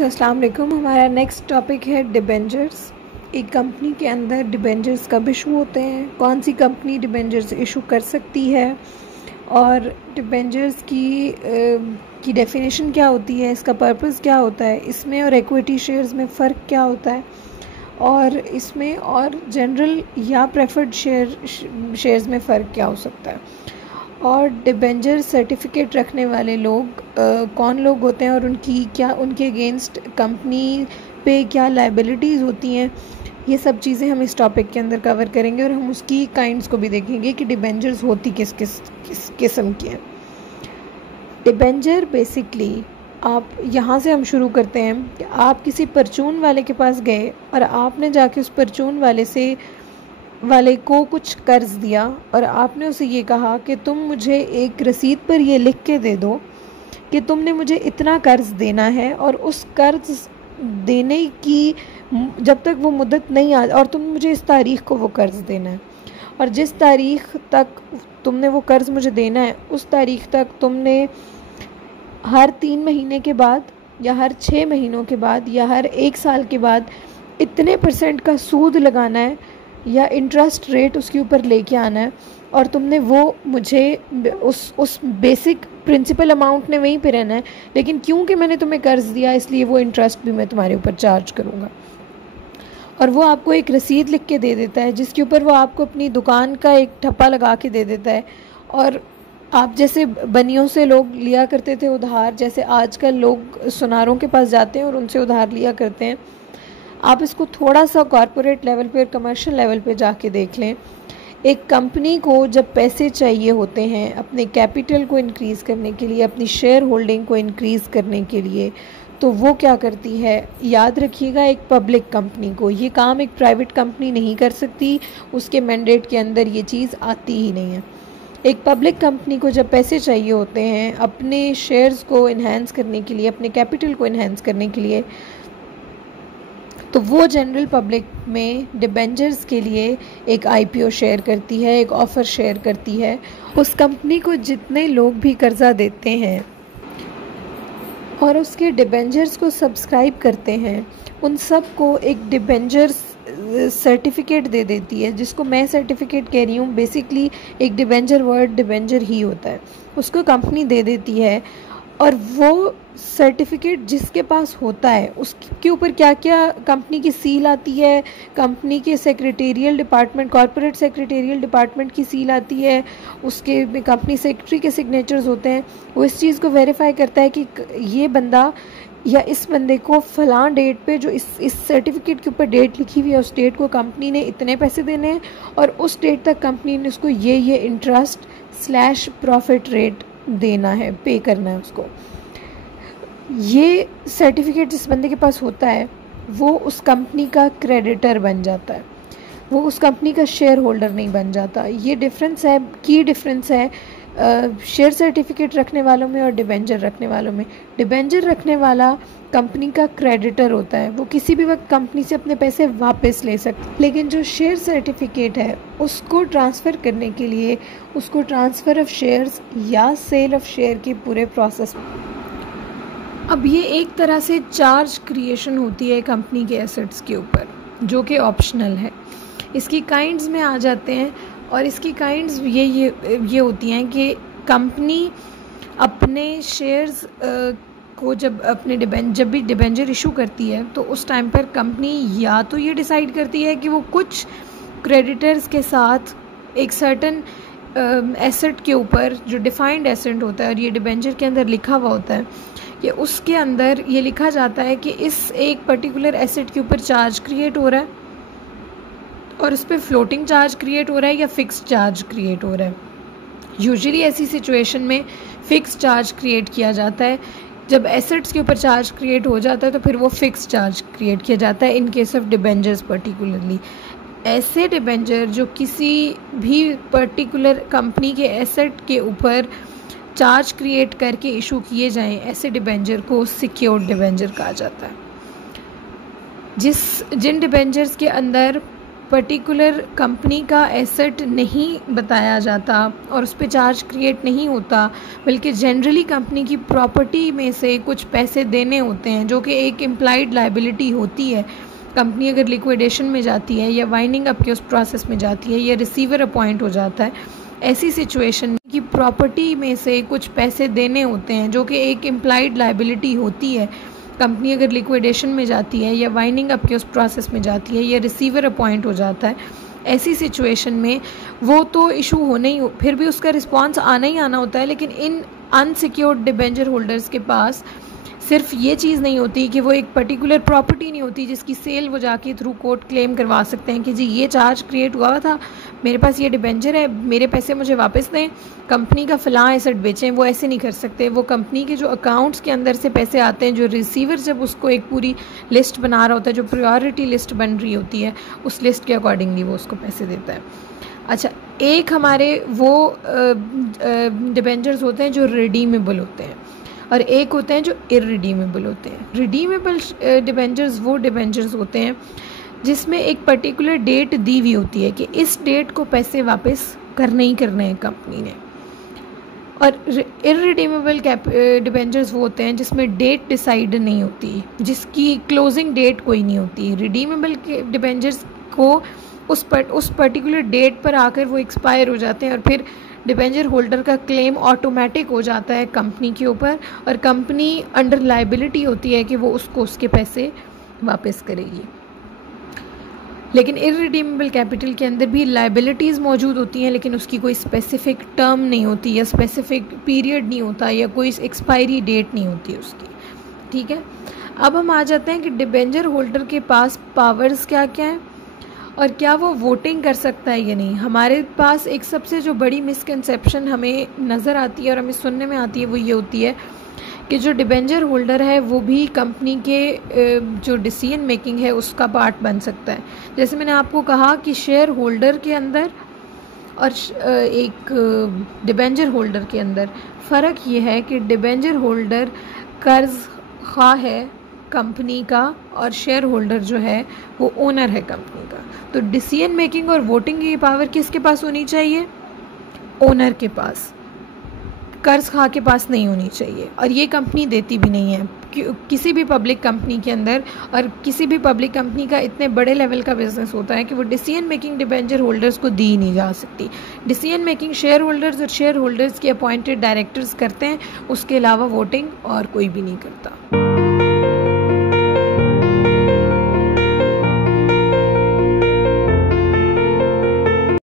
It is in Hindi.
स्टूडेंट्स, अस्सलाम वालेकुम। हमारा नेक्स्ट टॉपिक है डिबेंचर्स। एक कंपनी के अंदर डिबेंचर्स कब इशू होते हैं, कौन सी कंपनी डिबेंचर्स इशू कर सकती है और डिबेंचर्स की डेफिनेशन क्या होती है, इसका पर्पस क्या होता है, इसमें और इक्विटी शेयर्स में फ़र्क क्या होता है और इसमें और जनरल या प्रेफर्ड शेयर्स में फ़र्क क्या हो सकता है, और डिबेंचर सर्टिफिकेट रखने वाले लोग कौन लोग होते हैं और उनके अगेंस्ट कंपनी पे क्या लायबिलिटीज़ होती हैं। ये सब चीज़ें हम इस टॉपिक के अंदर कवर करेंगे और हम उसकी काइंड्स को भी देखेंगे कि डिबेंचर्स होती किस किस्म की हैं। डिबेंचर बेसिकली आप यहाँ से हम शुरू करते हैं कि आप किसी परचून वाले के पास गए और आपने जाके उस परचून वाले को कुछ कर्ज दिया और आपने उसे ये कहा कि तुम मुझे एक रसीद पर ये लिख के दे दो कि तुमने मुझे इतना कर्ज देना है और उस कर्ज देने की जब तक वो मुद्दत नहीं आ और तुम मुझे इस तारीख़ को वो कर्ज देना है और जिस तारीख़ तक तुमने वो कर्ज मुझे देना है उस तारीख़ तक तुमने हर 3 महीने के बाद या हर 6 महीनों के बाद या हर 1 साल के बाद इतने % का सूद लगाना है या इंटरेस्ट रेट उसके ऊपर लेके आना है और तुमने वो मुझे उस बेसिक प्रिंसिपल अमाउंट ने वहीं पे रहना है, लेकिन क्योंकि मैंने तुम्हें कर्ज दिया इसलिए वो इंटरेस्ट भी मैं तुम्हारे ऊपर चार्ज करूँगा। और वो आपको एक रसीद लिख के दे देता है जिसके ऊपर वो आपको अपनी दुकान का एक ठप्पा लगा के दे देता है। और आप जैसे बनियों से लोग लिया करते थे उधार, जैसे आजकल लोग सुनारों के पास जाते हैं और उनसे उधार लिया करते हैं, आप इसको थोड़ा सा कॉरपोरेट लेवल पे और कमर्शियल लेवल पे जाके देख लें। एक कंपनी को जब पैसे चाहिए होते हैं अपने कैपिटल को इंक्रीज़ करने के लिए, अपनी शेयर होल्डिंग को इंक्रीज़ करने के लिए, तो वो क्या करती है, याद रखिएगा, एक पब्लिक कंपनी को ये काम एक प्राइवेट कंपनी नहीं कर सकती, उसके मैंडेट के अंदर ये चीज़ आती ही नहीं है। एक पब्लिक कंपनी को जब पैसे चाहिए होते हैं अपने शेयर्स को इन्हेंस करने के लिए, अपने कैपिटल को इन्हेंस करने के लिए, तो वो जनरल पब्लिक में डिबेंचर्स के लिए एक आईपीओ शेयर करती है, एक ऑफ़र शेयर करती है। उस कंपनी को जितने लोग भी कर्जा देते हैं और उसके डिबेंचर्स को सब्सक्राइब करते हैं उन सब को एक डिबेंचर्स सर्टिफिकेट दे देती है, जिसको मैं सर्टिफिकेट कह रही हूँ। बेसिकली एक डिबेंचर वर्ड डिबेंचर ही होता है, उसको कंपनी दे देती है और वो सर्टिफिकेट जिसके पास होता है उसके ऊपर क्या क्या कंपनी की सील आती है, कंपनी के secretarial department, corporate secretarial department की सील आती है, उसके कंपनी सेक्रेटरी के सिग्नेचर्स होते हैं। वो इस चीज़ को वेरीफाई करता है कि ये बंदा या इस बंदे को फ़लाँ डेट पे जो इस सर्टिफिकेट के ऊपर डेट लिखी हुई है उस डेट को कंपनी ने इतने पैसे देने हैं और उस डेट तक कंपनी ने उसको ये इंटरेस्ट / प्रॉफिट रेट देना है, पे करना है उसको। ये सर्टिफिकेट जिस बंदे के पास होता है वो उस कंपनी का क्रेडिटर बन जाता है, वो उस कंपनी का शेयर होल्डर नहीं बन जाता। ये डिफरेंस है, की डिफरेंस है शेयर सर्टिफिकेट रखने वालों में और डिबेंचर रखने वालों में। डिबेंचर रखने वाला कंपनी का क्रेडिटर होता है, वो किसी भी वक्त कंपनी से अपने पैसे वापस ले सकता है, लेकिन जो शेयर सर्टिफिकेट है उसको ट्रांसफ़र करने के लिए उसको ट्रांसफ़र ऑफ शेयर्स या सेल ऑफ शेयर के पूरे प्रोसेस। अब ये एक तरह से चार्ज क्रिएशन होती है कंपनी के एसेट्स के ऊपर, जो कि ऑप्शनल है। इसकी काइंड्स में आ जाते हैं और इसकी काइंड्स ये होती हैं कि कंपनी अपने शेयर्स को जब भी डिबेंचर इशू करती है तो उस टाइम पर कंपनी या तो ये डिसाइड करती है कि वो कुछ क्रेडिटर्स के साथ एक सर्टन एसेट के ऊपर, जो डिफाइंड एसेट होता है और ये डिबेंचर के अंदर लिखा हुआ होता है कि उसके अंदर ये लिखा जाता है कि इस एक पर्टिकुलर एसेट के ऊपर चार्ज क्रिएट हो रहा है और उस पर फ्लोटिंग चार्ज क्रिएट हो रहा है या फिक्स चार्ज क्रिएट हो रहा है। यूजुअली ऐसी सिचुएशन में फिक्स चार्ज क्रिएट किया जाता है। जब एसेट्स के ऊपर चार्ज क्रिएट हो जाता है तो फिर वो फिक्स चार्ज क्रिएट किया जाता है in case of debentures particularly. ऐसे डिबेंचर जो किसी भी पर्टिकुलर कंपनी के एसेट के ऊपर चार्ज क्रिएट करके इशू किए जाएं, ऐसे डिबेंचर को सिक्योर्ड डिबेंचर कहा जाता है। जिन डिबेंचर्स के अंदर पर्टिकुलर कंपनी का एसेट नहीं बताया जाता और उस पर चार्ज क्रिएट नहीं होता, बल्कि जनरली कंपनी की प्रॉपर्टी में से कुछ पैसे देने होते हैं, जो कि एक इम्प्लाइड लाइबिलिटी होती है। कंपनी अगर लिक्विडेशन में जाती है या वाइंडिंग अप के उस प्रोसेस में जाती है या रिसीवर अपॉइंट हो जाता है, ऐसी सिचुएशन की प्रॉपर्टी में से कुछ पैसे देने होते हैं, जो कि एक इम्प्लाइड लाइबिलिटी होती है। कंपनी अगर लिक्विडेशन में जाती है या वाइंडिंग अप के उस प्रोसेस में जाती है या रिसीवर अपॉइंट हो जाता है, ऐसी सिचुएशन में वो तो इशू होना ही फिर भी उसका रिस्पांस आना ही आना होता है। लेकिन इन अनसिक्योर्ड डिबेंचर होल्डर्स के पास सिर्फ ये चीज़ नहीं होती कि वो एक पर्टिकुलर प्रॉपर्टी नहीं होती जिसकी सेल वो जाके थ्रू कोर्ट क्लेम करवा सकते हैं कि जी ये चार्ज क्रिएट हुआ था, मेरे पास ये डिबेंचर है, मेरे पैसे मुझे वापस दें, कंपनी का फ़लाँ एसेट बेचें। वो ऐसे नहीं कर सकते। वो कंपनी के जो अकाउंट्स के अंदर से पैसे आते हैं, जो रिसीवर जब उसको एक पूरी लिस्ट बना रहा होता है, जो प्रायोरिटी लिस्ट बन रही होती है, उस लिस्ट के अकॉर्डिंगली वो उसको पैसे देता है। अच्छा, एक हमारे वो डिबेंचर्स होते हैं जो रिडीमेबल होते हैं और एक होते हैं जो इररिडीमेबल होते हैं। रिडीमेबल डिबेंचर्स वो डिबेंचर्स होते हैं जिसमें एक पर्टिकुलर डेट दी हुई होती है कि इस डेट को पैसे वापस करने ही करने हैं कंपनी ने। और इररिडीमेबल डिबेंचर्स वो होते हैं जिसमें डेट डिसाइड नहीं होती, जिसकी क्लोजिंग डेट कोई नहीं होती। रिडीमेबल के डिबेंचर्स को उस पर्टिकुलर डेट पर आकर वो एक्सपायर हो जाते हैं और फिर डिबेंचर होल्डर का क्लेम ऑटोमेटिक हो जाता है कंपनी के ऊपर और कंपनी अंडर लाइबिलिटी होती है कि वो उसको उसके पैसे वापस करेगी। लेकिन इररिडीमेबल कैपिटल के अंदर भी लाइबिलिटीज़ मौजूद होती हैं, लेकिन उसकी कोई स्पेसिफिक टर्म नहीं होती या स्पेसिफिक पीरियड नहीं होता या कोई एक्सपायरी डेट नहीं होती उसकी। ठीक है, अब हम आ जाते हैं कि डिबेंचर होल्डर के पास पावर्स क्या क्या हैं और क्या वो वोटिंग कर सकता है या नहीं। हमारे पास एक सबसे जो बड़ी मिसकंसेप्शन हमें नज़र आती है और हमें सुनने में आती है वो ये होती है कि जो डिबेंचर होल्डर है वो भी कंपनी के जो डिसीजन मेकिंग है उसका पार्ट बन सकता है। जैसे मैंने आपको कहा कि शेयर होल्डर के अंदर और एक डिबेंचर होल्डर के अंदर फ़र्क ये है कि डिबेंचर होल्डर कर्ज ख़्वाह है कंपनी का और शेयर होल्डर जो है वो ओनर है कंपनी का। तो डिसीजन मेकिंग और वोटिंग की पावर किसके पास होनी चाहिए? ओनर के पास, कर्ज खा के पास नहीं होनी चाहिए। और ये कंपनी देती भी नहीं है किसी भी पब्लिक कंपनी के अंदर। और किसी भी पब्लिक कंपनी का इतने बड़े लेवल का बिजनेस होता है कि वो डिसीजन मेकिंग डिबेंचर होल्डर्स को दी नहीं जा सकती। डिसीजन मेकिंग शेयर होल्डर्स और शेयर होल्डर्स के अपॉइंटेड डायरेक्टर्स करते हैं, उसके अलावा वोटिंग और कोई भी नहीं करता।